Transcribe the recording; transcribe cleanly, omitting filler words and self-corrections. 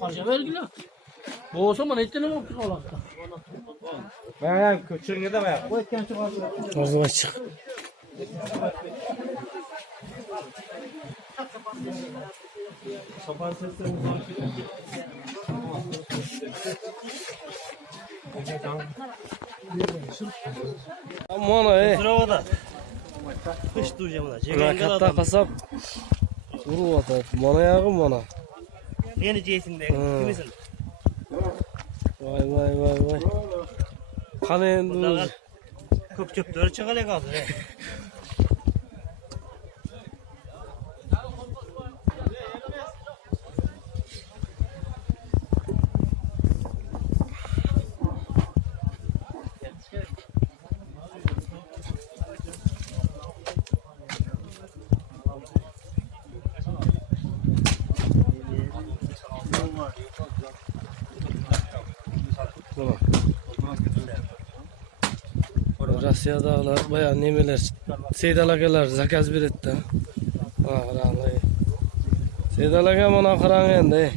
Kaça vergili? Boğsa bana ettiğine mi yaptık Allah'ta? Ben köçürünge de bayağı. Ağzı açık. Sapan seslerini Mana Bravo da. Kış duyacağım da. Rakatta kasap. Vuru atar. Mana yağı mana. Yeni cihazinde kimisin? Vay. Kanın Köp çöpleri çıkale kaldı. Rusya dağlar bayağı nemeler. Seydalakalar zakaz bir etti. Seyidalaka mana kıran endi.